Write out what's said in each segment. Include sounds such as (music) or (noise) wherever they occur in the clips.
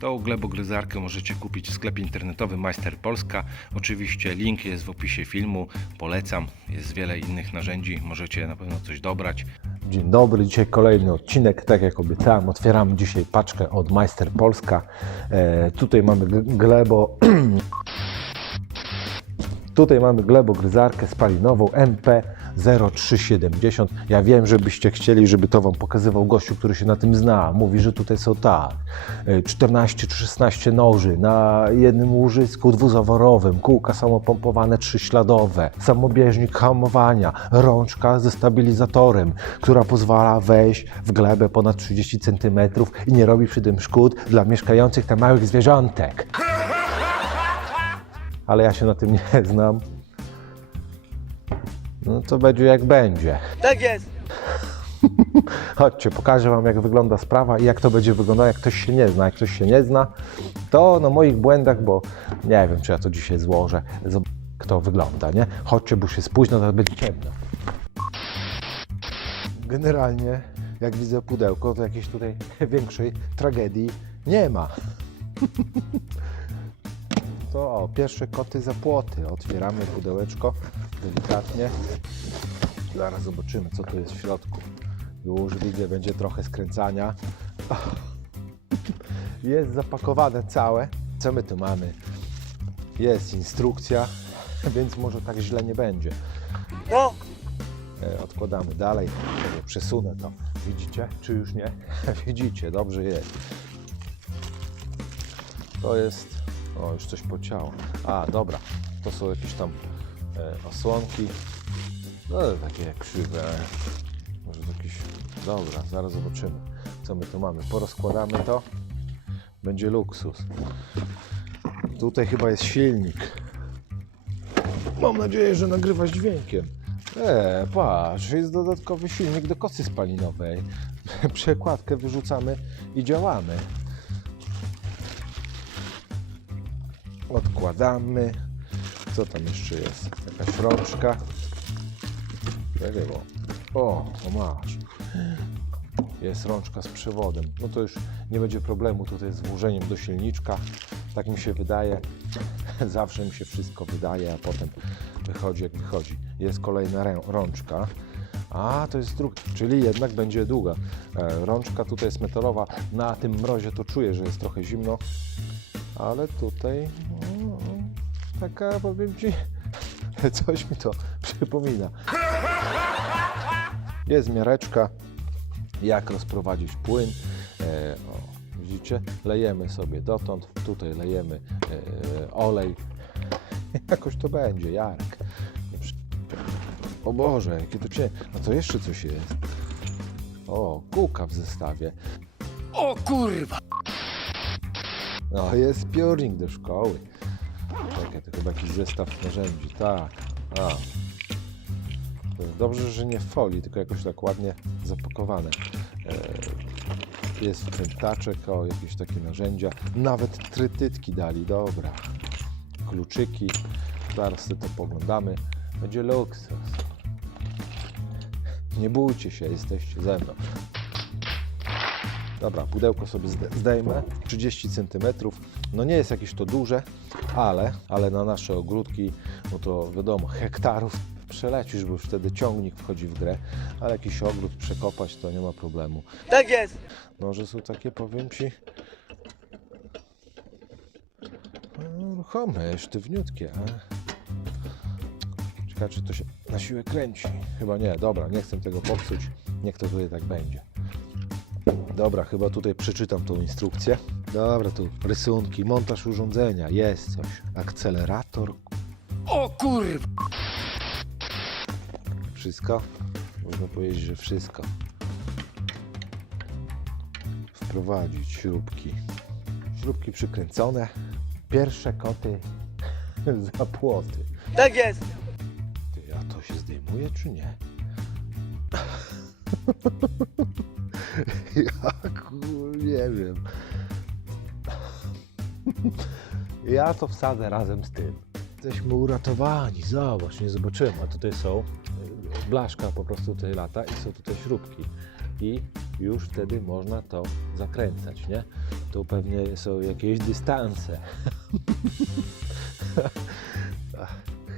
Tą glebogryzarkę możecie kupić w sklepie internetowym Majster Polska. Oczywiście link jest w opisie filmu. Polecam. Jest wiele innych narzędzi. Możecie na pewno coś dobrać. Dzień dobry, dzisiaj kolejny odcinek. Tak jak obiecałem, otwieramy dzisiaj paczkę od Majster Polska. E, tutaj mamy glebo. (clears throat) tutaj mamy glebogryzarkę spalinową MP 0370. Ja wiem, żebyście chcieli, żeby to Wam pokazywał gościu, który się na tym zna. Mówi, że tutaj są tak, e, 14 czy 16 noży na jednym łożysku dwuzaworowym, kółka samopompowane trzyśladowe, samobieżnik hamowania, rączka ze stabilizatorem, która pozwala wejść w glebę ponad 30 cm i nie robi przy tym szkód dla mieszkających tam małych zwierzątek. (laughs) Ale ja się na tym nie znam. No to będzie jak będzie. Tak jest. (laughs) Chodźcie, pokażę Wam, jak wygląda sprawa i jak to będzie wyglądało, jak ktoś się nie zna. Jak ktoś się nie zna, to na moich błędach, bo nie wiem, czy ja to dzisiaj złożę. Zob- jak to wygląda, nie? Chodźcie, bo się spóźnię, to będzie ciemno. Generalnie, jak widzę pudełko, to jakiejś tutaj (laughs) większej tragedii nie ma. (laughs) To o, pierwsze koty za płoty. Otwieramy pudełeczko delikatnie. Zaraz zobaczymy, co tu jest w środku. Już widzę, będzie trochę skręcania. (laughs) Jest zapakowane całe. Co my tu mamy? Jest instrukcja, (laughs) więc może tak źle nie będzie. No, E, Odkładamy dalej. Przesunę to. Widzicie? Czy już nie? (laughs) Widzicie, dobrze jest. To jest. O, już coś pociało. A, dobra. To są jakieś tam osłonki. No, takie krzywe. Może to jakieś. Dobra, zaraz zobaczymy, co my tu mamy. Porozkładamy to. Będzie luksus. Tutaj chyba jest silnik. Mam nadzieję, że nagrywa z dźwiękiem. E, patrz, jest dodatkowy silnik do kocy spalinowej. (laughs) Przekładkę wyrzucamy i działamy. Odkładamy. Co tam jeszcze jest? Jakaś rączka. Czekaj, bo... O, o masz. Jest rączka z przewodem. No to już nie będzie problemu tutaj z włożeniem do silniczka. Tak mi się wydaje. (laughs) Zawsze mi się wszystko wydaje, a potem wychodzi jak wychodzi. Jest kolejna rączka. A, to jest druga, czyli jednak będzie długa. E, Rączka tutaj jest metalowa. Na tym mrozie to czuję, że jest trochę zimno, ale tutaj no, taka, powiem Ci, (laughs) coś mi to przypomina. Jest miareczka, jak rozprowadzić płyn. E, o, widzicie? Lejemy sobie dotąd, tutaj lejemy e, olej. (laughs) Jakoś to będzie, Jarek. O Boże, jakie to cię. A to jeszcze coś jest. O, kółka w zestawie. o kurwa. No, jest piórnik do szkoły. Czekaj, to chyba jakiś zestaw narzędzi. Tak, a. Dobrze, że nie w folii, tylko jakoś tak ładnie zapakowane. E, Jest wkrętaczek, o, jakieś takie narzędzia. Nawet trytytki dali, dobra. Kluczyki. Zaraz to poglądamy. Będzie luksus. Nie bójcie się, jesteście ze mną. Dobra, pudełko sobie zde- zdejmę, 30 cm. No nie jest jakieś to duże, ale, ale na nasze ogródki, no to wiadomo, hektarów przelecisz, bo wtedy ciągnik wchodzi w grę, ale jakiś ogród przekopać to nie ma problemu. Tak jest. Noże są takie, powiem Ci, ruchome, sztywniutkie. Ciekawe, czy to się na siłę kręci. Chyba nie, dobra, nie chcę tego popsuć, niech to tutaj tak będzie. Dobra, chyba tutaj przeczytam tą instrukcję. Dobra, tu rysunki, montaż urządzenia, jest coś. Akcelerator, O kurwa. wszystko. Można powiedzieć, że wszystko. Wprowadzić śrubki. Śrubki przykręcone. Pierwsze koty (laughs) za płoty. Tak jest. Ty, a to się zdejmuje, czy nie? (laughs) (laughs) ja kur... nie wiem. (laughs) ja to wsadzę razem z tym. Jesteśmy uratowani, zobacz, nie zobaczymy. A tutaj są, y, blaszka po prostu tutaj lata i są tutaj śrubki. I już wtedy można to zakręcać, nie? Tu pewnie są jakieś dystanse. (laughs)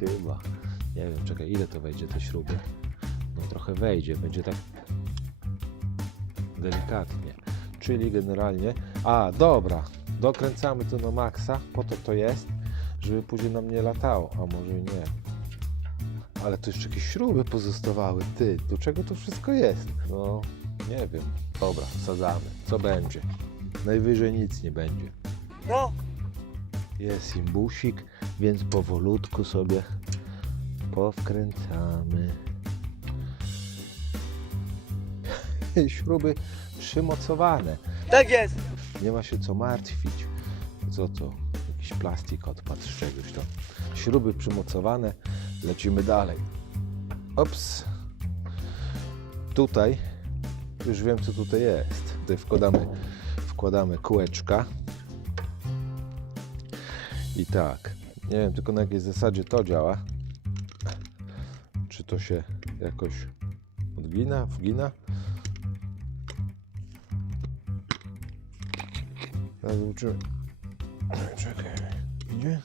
Chyba. Nie wiem, czekaj, ile to wejdzie te śruby? No trochę wejdzie, będzie tak delikatnie. Czyli generalnie. A, dobra, dokręcamy to na maksa, po to to jest, żeby później nam nie latało, a może i nie. Ale tu jeszcze jakieś śruby pozostawały. Ty, do czego to wszystko jest? No, nie wiem. Dobra, wsadzamy. Co będzie? Najwyżej nic nie będzie. No, Jest imbusik, więc powolutku sobie powkręcamy. (laughs) Śruby przymocowane. tak jest. Nie ma się co martwić. Co to? Jakiś plastik odpadł z czegoś tam. Śruby przymocowane. Lecimy dalej. Ops. Tutaj już wiem co tutaj jest. Tutaj wkładamy, wkładamy kółeczka. I tak. Nie wiem tylko na jakiej zasadzie to działa. Czy to się jakoś odgina, wgina? Zobaczymy. Czekaj. Idzie?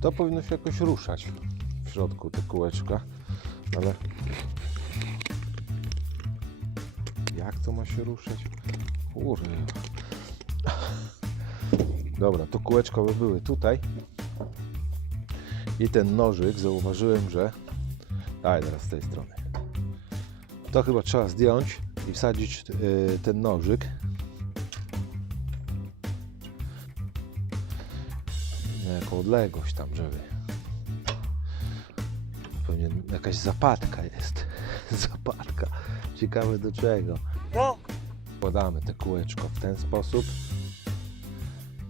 To powinno się jakoś ruszać w środku te kółeczka, ale jak to ma się ruszać? Kurde. Dobra, to kółeczka by były tutaj. I ten nożyk zauważyłem, że. Daj teraz z tej strony. To chyba trzeba zdjąć i wsadzić y, ten nożyk. Na jaką odległość tam, żeby. Pewnie jakaś zapadka jest. (laughs) Zapadka. Ciekawe do czego. No, Podamy te kółeczko w ten sposób.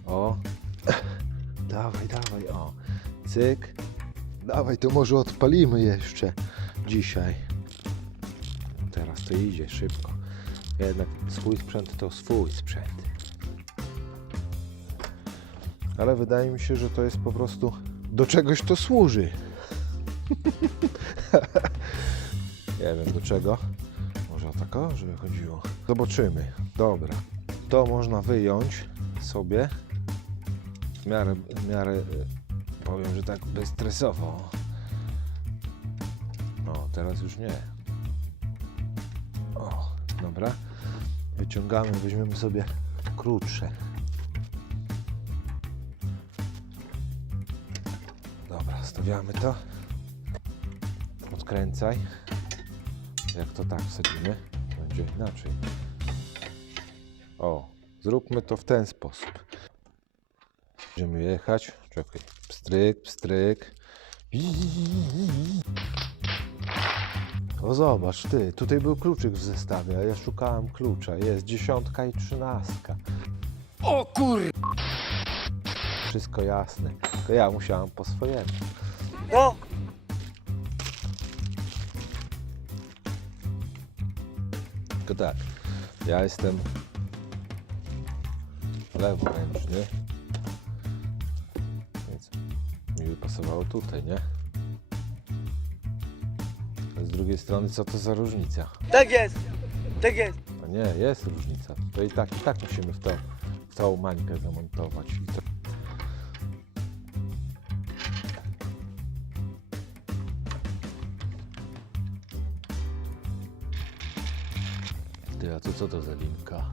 O. (laughs) Dawaj, dawaj, o. Cyk. Dawaj, to może odpalimy jeszcze dzisiaj. Teraz to idzie szybko. Jednak swój sprzęt to swój sprzęt. Ale wydaje mi się, że to jest po prostu do czegoś to służy. (laughs) Nie wiem do czego. Może tak o, żeby chodziło. Zobaczymy. Dobra. To można wyjąć sobie w miarę, w miarę e, powiem, że tak bezstresowo. O, teraz już nie. Dobra. Wyciągamy, weźmiemy sobie krótsze. Dobra, stawiamy to. Odkręcaj. Jak to tak wsadzimy, będzie inaczej. O, zróbmy to w ten sposób. Będziemy jechać. Czekaj. Pstryk, pstryk. O zobacz ty, tutaj był kluczyk w zestawie, a ja szukałem klucza. Jest dziesiątka i trzynastka. o kur... Wszystko jasne. Tylko ja musiałem po swojemu. No, Tylko tak, ja jestem leworęczny, więc mi by pasowało tutaj, nie? Drugiej strony, co to za różnica? tak jest. Tak jest. A nie, jest różnica. To i tak, i tak musimy w, to, w tą mańkę zamontować. I to... Ty, a to co to za linka?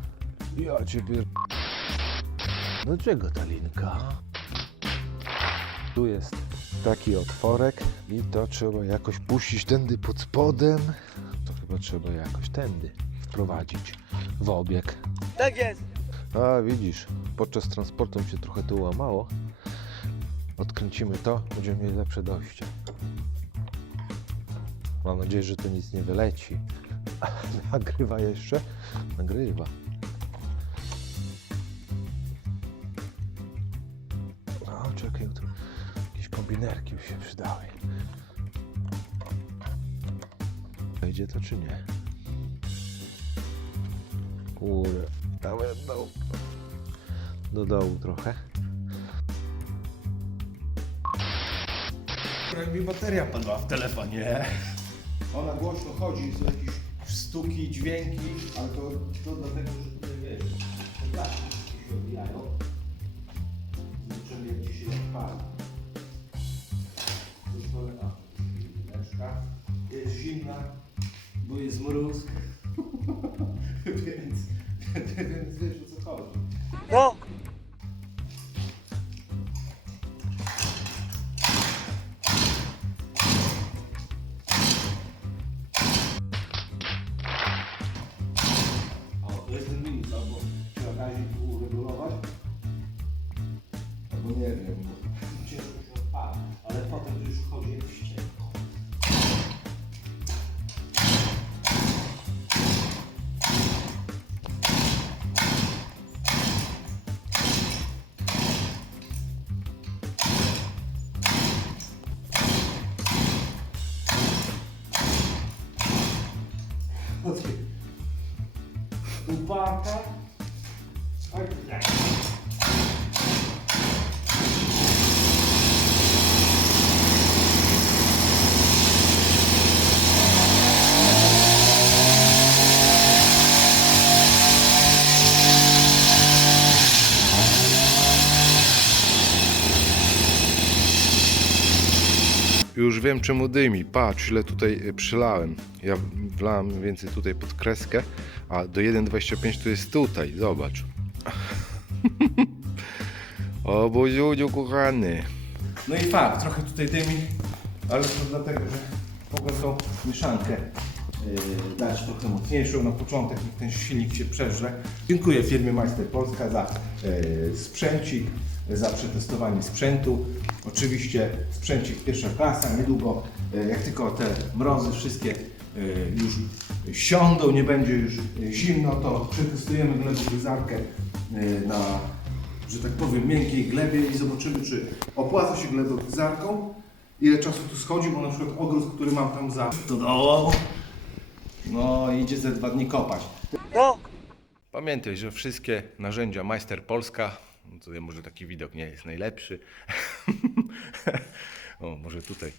Ja ciebie... Do czego ta linka? Tu jest taki otworek i to trzeba jakoś puścić tędy pod spodem. To chyba trzeba jakoś tędy wprowadzić w obieg. Tak jest. A widzisz, podczas transportu mi się trochę tu łamało. Odkręcimy to, będziemy mieli lepsze dojście. Mam nadzieję, że to nic nie wyleci. (laughs) Nagrywa jeszcze? Nagrywa. Kombinerki by się przydały. Wejdzie to czy nie? Kurde, damy do dołu. Do dołu trochę. Jak mi bateria padła w telefonie. Ona głośno chodzi, są jakieś stuki, dźwięki, ale to, to dlatego, że tutaj wiesz, te się odbijają. Jest mróz, (laughs) więc, (laughs) więc wiesz o co chodzi. No. Już wiem czemu dymi. Patrz ile tutaj y, przylałem. Ja wlałem więcej tutaj pod kreskę, a do 1,25 to jest tutaj. Zobacz. (laughs) o Boziudziu kochany. No i fakt, trochę tutaj dymi, ale to dlatego, że mogę tą mieszankę yy, dać trochę mocniejszą na początek, niech ten silnik się przeżre. Dziękuję firmie Majster Polska za yy, sprzęcik, za przetestowanie sprzętu. Oczywiście sprzęcik pierwsza klasa, niedługo yy, jak tylko te mrozy wszystkie yy, już siądą, nie będzie już yy, zimno, to przetestujemy glebogryzarkę na że tak powiem, miękkiej glebie i zobaczymy, czy opłaca się glebogryzarką, ile czasu tu schodzi, bo na przykład ogród, który mam tam za do dołu, no idzie ze dwa dni kopać. No. Pamiętaj, że wszystkie narzędzia Majster Polska, to może taki widok nie jest najlepszy, (laughs) o może tutaj,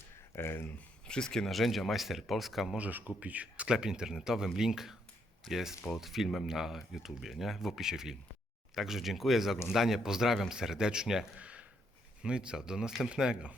wszystkie narzędzia Majster Polska możesz kupić w sklepie internetowym, link jest pod filmem na YouTubie, nie? w opisie filmu. Także dziękuję za oglądanie, pozdrawiam serdecznie. No i co, do następnego.